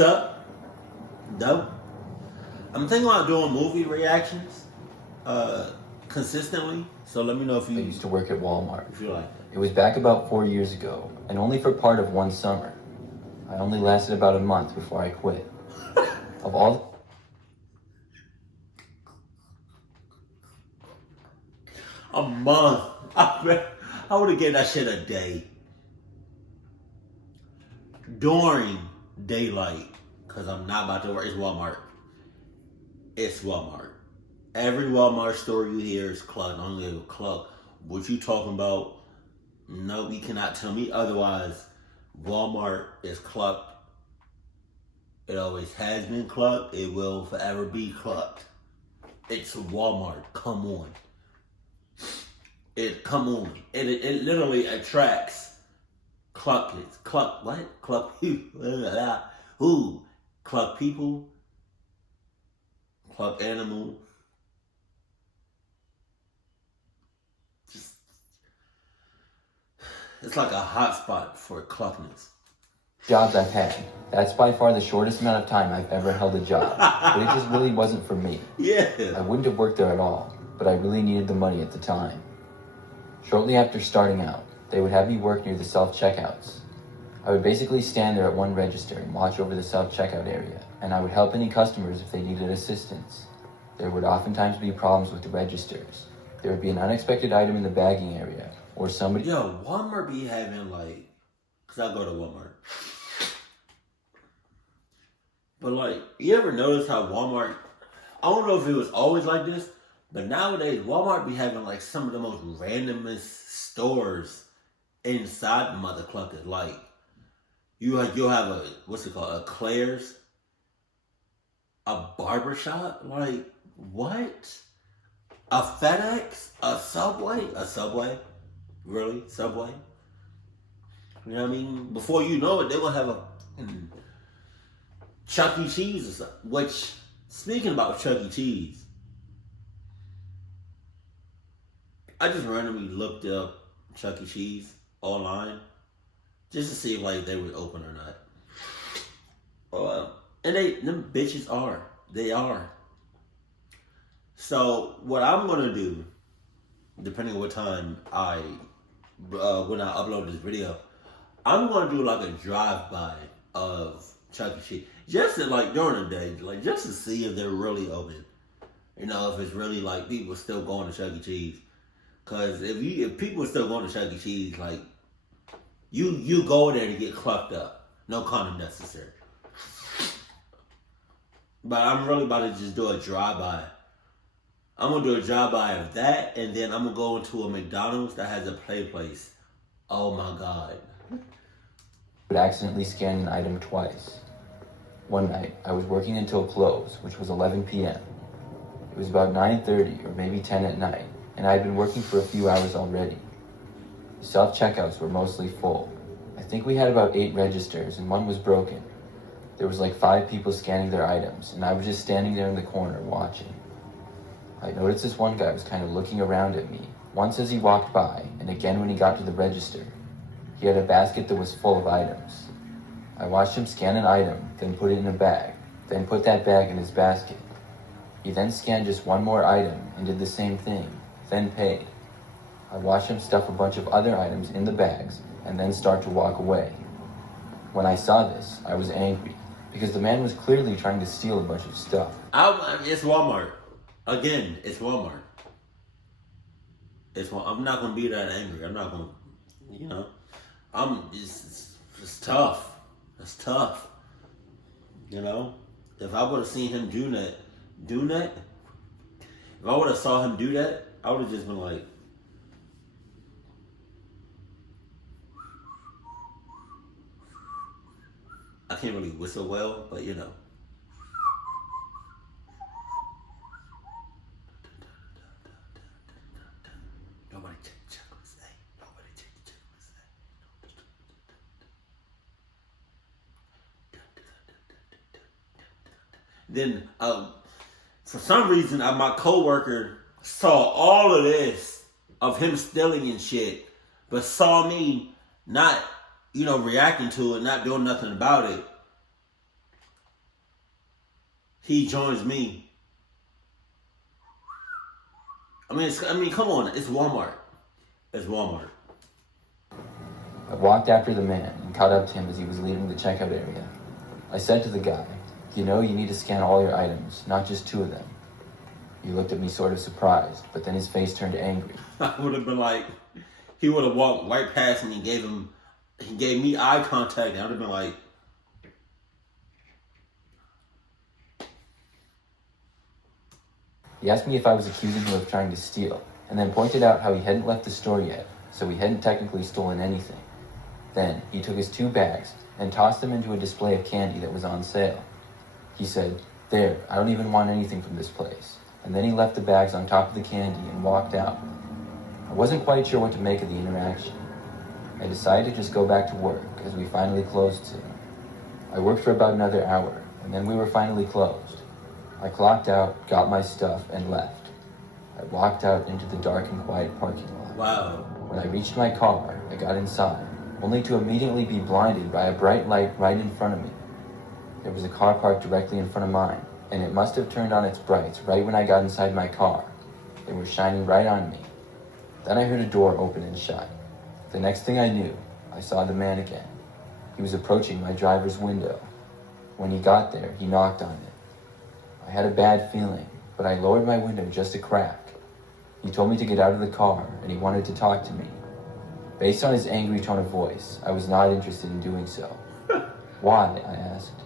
up? Dope. I'm thinking about doing movie reactions consistently. So let me know if I you used to work at Walmart. if you like that. It was back about 4 years ago, and only for part of one summer. I only lasted about a month before I quit. Of all A month. I would have given that shit a day. During daylight. Because I'm not about to work. It's Walmart. It's Walmart. Every Walmart store you hear is clucked. Only a cluck. What you talking about? No, you cannot tell me otherwise. Walmart is clucked. It always has been clucked. It will forever be clucked. It's Walmart. Come on. Come on. It literally attracts clucklets. Cluck what? Cluck people. Who? Cluck people. Cluck animals. Just it's like a hot spot for cluckness. jobs I've had, that's by far the shortest amount of time I've ever held a job. But it just really wasn't for me. Yeah. I wouldn't have worked there at all, but I really needed the money at the time. Shortly after starting out, they would have me work near the self-checkouts. I would basically stand there at one register and watch over the self-checkout area, and I would help any customers if they needed assistance. There would oftentimes be problems with the registers. There would be an unexpected item in the bagging area, or somebody... Yo, Walmart be having like... Because I go to Walmart. But like, you ever notice how Walmart... I don't know if it was always like this, but nowadays Walmart be having like some of the most randomest stores inside the mother cluckers. Like, you'll have a, what's it called, a Claire's, a barbershop, like, what? A FedEx, a Subway, really, Subway? You know what I mean? Before you know it, they're gonna have a Chuck E. Cheese or something. Which, speaking about Chuck E. Cheese, I just randomly looked up Chuck E. Cheese online just to see if like they were open or not. And them bitches are. They are. So what I'm gonna do, depending on what time when I upload this video, I'm gonna do like a drive-by of Chuck E. Cheese, just to, like during the day, like just to see if they're really open. You know, if it's really like people still going to Chuck E. Cheese. Cause if people are still going to Chuck E. Cheese, like you go there to get clucked up, no condom necessary. But I'm really about to just do a drive-by. I'm gonna do a drive-by of that, and then I'm gonna go into a McDonald's that has a play place. Oh my God. would accidentally scan an item twice. One night, I was working until close, which was 11 p.m. It was about 9:30 or maybe 10 at night, and I had been working for a few hours already. The self-checkouts were mostly full. I think we had about 8 registers, and one was broken. There was like 5 people scanning their items, and I was just standing there in the corner watching. I noticed this one guy was kind of looking around at me, once as he walked by, and again when he got to the register. He had a basket that was full of items. I watched him scan an item, then put it in a bag, then put that bag in his basket. He then scanned just one more item and did the same thing, then paid. I watched him stuff a bunch of other items in the bags and then start to walk away. When I saw this, I was angry, because the man was clearly trying to steal a bunch of stuff. It's Walmart. Again, it's Walmart. I'm not gonna be that angry. I'm not gonna, it's tough. It's tough. You know, if I would have seen him do that, if I would have saw him do that, I would have just been like, I can't really whistle well, but you know. Nobody check what's that. Nobody check what's that. Then, for some reason, my coworker saw all of this of him stealing and shit, but saw me not, reacting to it, not doing nothing about it. he joins me. I mean, come on, it's Walmart. It's Walmart. I walked after the man and caught up to him as he was leaving the checkout area. I said to the guy, "You know you need to scan all your items, not just 2 of them." He looked at me sort of surprised, but then his face turned angry. I would have been like, he would have walked right past me and he gave me eye contact, and I would have been like, He asked me if I was accusing him of trying to steal, and then pointed out how he hadn't left the store yet, so he hadn't technically stolen anything. Then he took his 2 bags and tossed them into a display of candy that was on sale. He said, "There, I don't even want anything from this place." And then he left the bags on top of the candy and walked out. I wasn't quite sure what to make of the interaction. I decided to just go back to work as we finally closed soon. I worked for about another hour, and then we were finally closed. I clocked out, got my stuff, and left. I walked out into the dark and quiet parking lot. wow. When I reached my car, I got inside, only to immediately be blinded by a bright light right in front of me. There was a car parked directly in front of mine, and it must have turned on its brights right when I got inside my car. They were shining right on me. Then I heard a door open and shut. The next thing I knew, I saw the man again. He was approaching my driver's window. When he got there, he knocked on it. I had a bad feeling, but I lowered my window just a crack. He told me to get out of the car, and he wanted to talk to me. Based on his angry tone of voice, I was not interested in doing so. "Why?" I asked.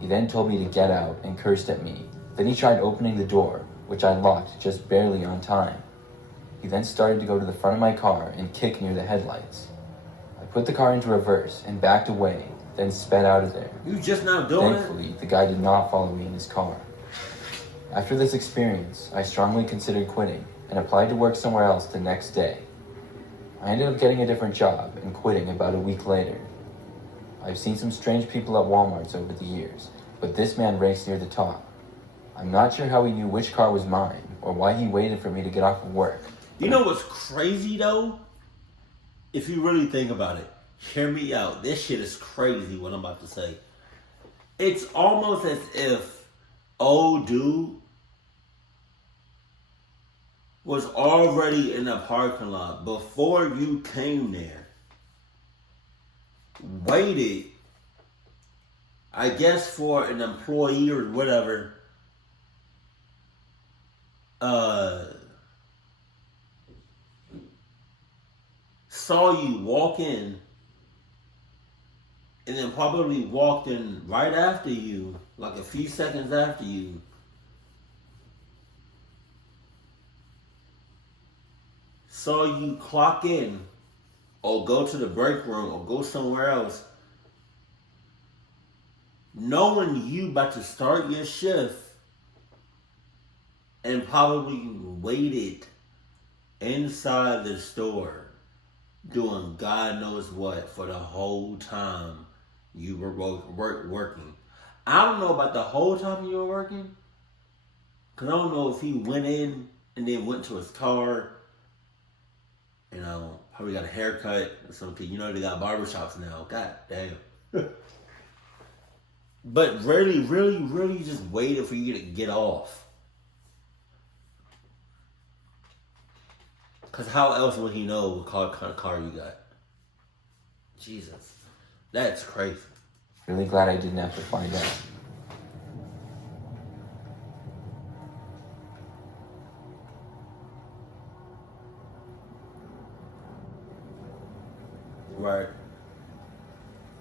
He then told me to get out and cursed at me. Then he tried opening the door, which I locked just barely on time. He then started to go to the front of my car and kick near the headlights. I put the car into reverse and backed away, then sped out of there. You just now doing it? Thankfully, the guy did not follow me in his car. After this experience, I strongly considered quitting and applied to work somewhere else the next day. I ended up getting a different job and quitting about a week later. I've seen some strange people at Walmarts over the years, but this man ranks near the top. I'm not sure how he knew which car was mine or why he waited for me to get off of work. You know what's crazy though? If you really think about it, hear me out. This shit is crazy what I'm about to say. It's almost as if old dude was already in the parking lot before you came there. Waited, I guess, for an employee or whatever. Saw you walk in, and then probably walked in right after you, like a few seconds after you. Saw you clock in, or go to the break room, or go somewhere else, knowing you about to start your shift, and probably waited inside the store doing God knows what for the whole time you were working. I don't know about the whole time you were working, because I don't know if he went in and then went to his car, you know, probably got a haircut or something. You know, they got barbershops now. God damn. But really just waited for you to get off. Because how else would he know what kind of car you got? Jesus. That's crazy. Really glad I didn't have to find out. Right.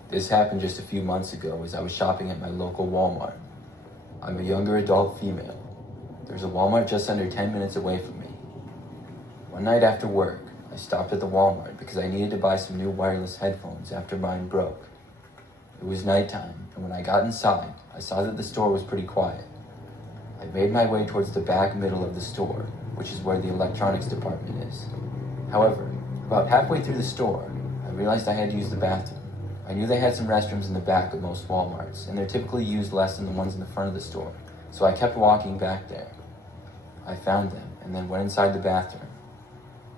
This happened just a few months ago as I was shopping at my local Walmart. I'm a younger adult female. There's a Walmart just under 10 minutes away from me. One night after work, I stopped at the Walmart because I needed to buy some new wireless headphones after mine broke. It was nighttime, and when I got inside, I saw that the store was pretty quiet. I made my way towards the back middle of the store, which is where the electronics department is. However, about halfway through the store, I realized I had to use the bathroom. I knew they had some restrooms in the back of most Walmarts, and they're typically used less than the ones in the front of the store, so I kept walking back there. I found them, and then went inside the bathroom.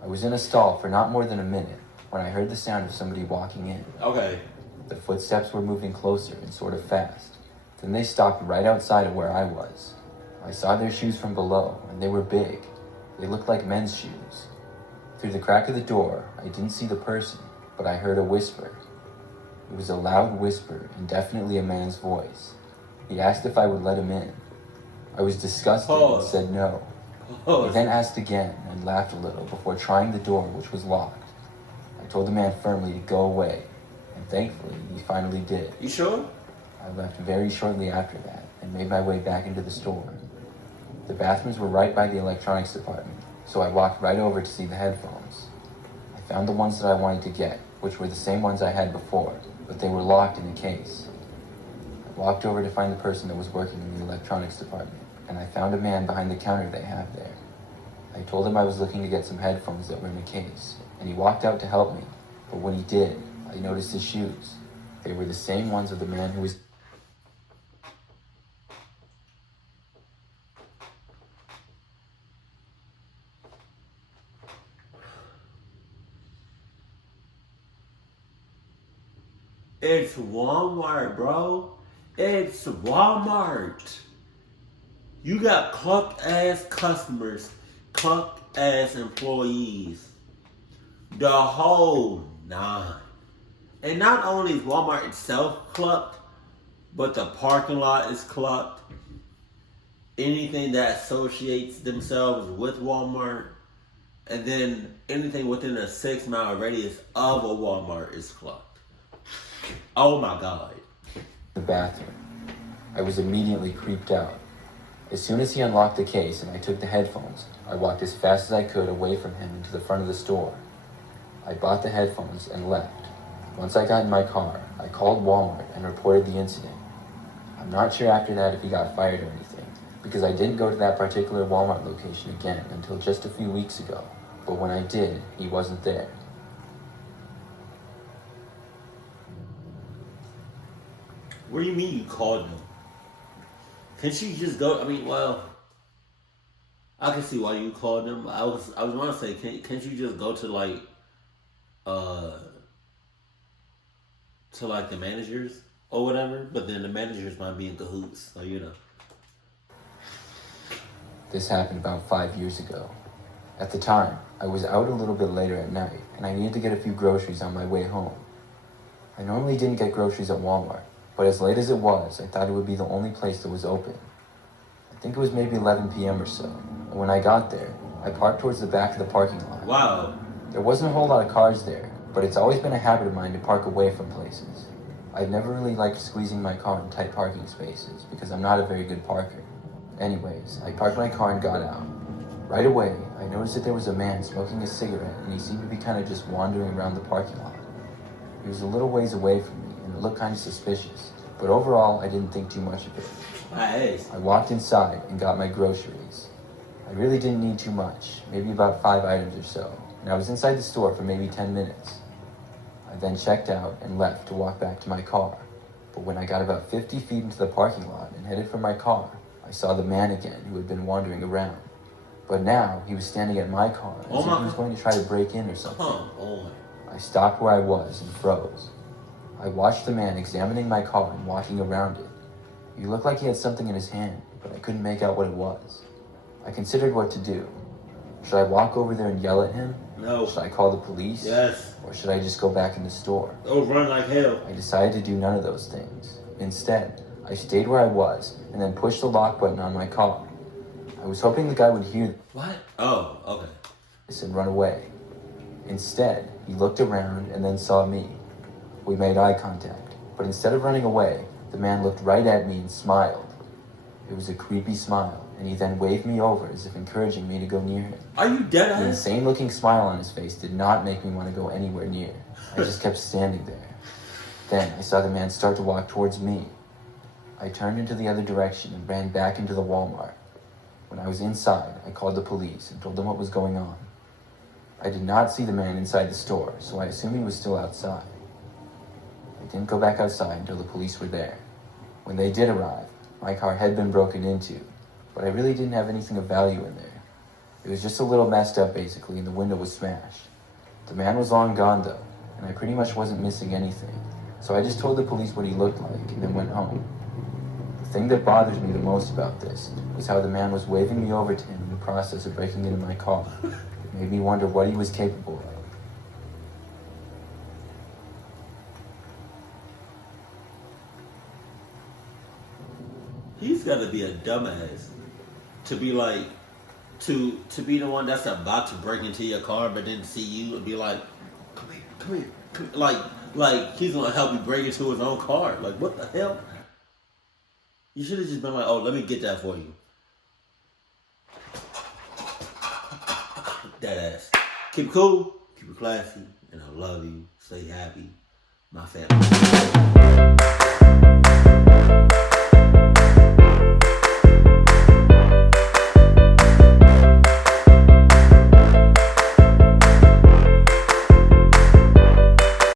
I was in a stall for not more than a minute when I heard the sound of somebody walking in. Okay. The footsteps were moving closer and sort of fast. Then they stopped right outside of where I was. I saw their shoes from below, and they were big. They looked like men's shoes. Through the crack of the door, I didn't see the person, but I heard a whisper. It was a loud whisper and definitely a man's voice. He asked if I would let him in. I was disgusted and said no. He then asked again and laughed a little before trying the door, which was locked. I told the man firmly to go away, and thankfully he finally did. You sure? I left very shortly after that and made my way back into the store. The bathrooms were right by the electronics department, so I walked right over to see the headphones. I found the ones that I wanted to get, which were the same ones I had before, but they were locked in a case. I walked over to find the person that was working in the electronics department, and I found a man behind the counter they have there. I told him I was looking to get some headphones that were in a case, and he walked out to help me, but when he did, I noticed his shoes. They were the same ones of the man who was... It's Walmart, bro. It's Walmart. You got clucked-ass customers, clucked-ass employees. The whole nine. And not only is Walmart itself clucked, but the parking lot is clucked. Anything that associates themselves with Walmart, and then anything within a 6-mile radius of a Walmart is clucked. Oh my God. The bathroom. I was immediately creeped out. As soon as he unlocked the case and I took the headphones, I walked as fast as I could away from him into the front of the store. I bought the headphones and left. Once I got in my car, I called Walmart and reported the incident. I'm not sure after that if he got fired or anything, because I didn't go to that particular Walmart location again until just a few weeks ago, but when I did, he wasn't there. What do you mean you called them? Can't you just go? I mean, well, I can see why you called them. I was want to say, can't you just go to like the managers or whatever? But then the managers might be in cahoots, so you know. This happened about 5 years ago. At the time, I was out a little bit later at night, and I needed to get a few groceries on my way home. I normally didn't get groceries at Walmart, but as late as it was, I thought it would be the only place that was open. I think it was maybe 11 p.m. or so, and when I got there, I parked towards the back of the parking lot. Wow. There wasn't a whole lot of cars there, but it's always been a habit of mine to park away from places. I've never really liked squeezing my car in tight parking spaces because I'm not a very good parker. Anyways, I parked my car and got out. Right away, I noticed that there was a man smoking a cigarette, and he seemed to be kind of just wandering around the parking lot. He was a little ways away from me, and it looked kind of suspicious, but overall, I didn't think too much of it. Nice. I walked inside and got my groceries. I really didn't need too much, maybe about 5 items or so, and I was inside the store for maybe 10 minutes. I then checked out and left to walk back to my car, but when I got about 50 feet into the parking lot and headed for my car, I saw the man again who had been wandering around. But now, he was standing at my car as if he was going to try to break in or something. Come on. I stopped where I was and froze. I watched the man examining my car and walking around it. He looked like he had something in his hand, but I couldn't make out what it was. I considered what to do. Should I walk over there and yell at him? No. Should I call the police? Yes. Or should I just go back in the store? Oh, run like hell. I decided to do none of those things. Instead, I stayed where I was and then pushed the lock button on my car. I was hoping the guy would hear What? Oh, okay. this and run away. Instead, he looked around and then saw me. We made eye contact, but instead of running away, the man looked right at me and smiled. It was a creepy smile, and he then waved me over as if encouraging me to go near him. Are you dead The ass? insane-looking smile on his face did not make me want to go anywhere near. I just kept standing there. Then I saw the man start to walk towards me. I turned into the other direction and ran back into the Walmart. When I was inside, I called the police and told them what was going on. I did not see the man inside the store, so I assumed he was still outside. I didn't go back outside until the police were there. When they did arrive, my car had been broken into, but I really didn't have anything of value in there. It was just a little messed up basically, and the window was smashed. The man was long gone though, and I pretty much wasn't missing anything, so I just told the police what he looked like and then went home. thing that bothers me the most about this was how the man was waving me over to him in the process of breaking into my car. It made me wonder what he was capable of. He's got to be a dumbass to be like, to be the one that's about to break into your car, but then see you and be like, come here, come here, come here. Like he's gonna help you break into his own car. Like, what the hell? You should have just been like, oh, let me get that for you. That ass. Keep it cool, keep it classy, and I love you. Stay happy, my family.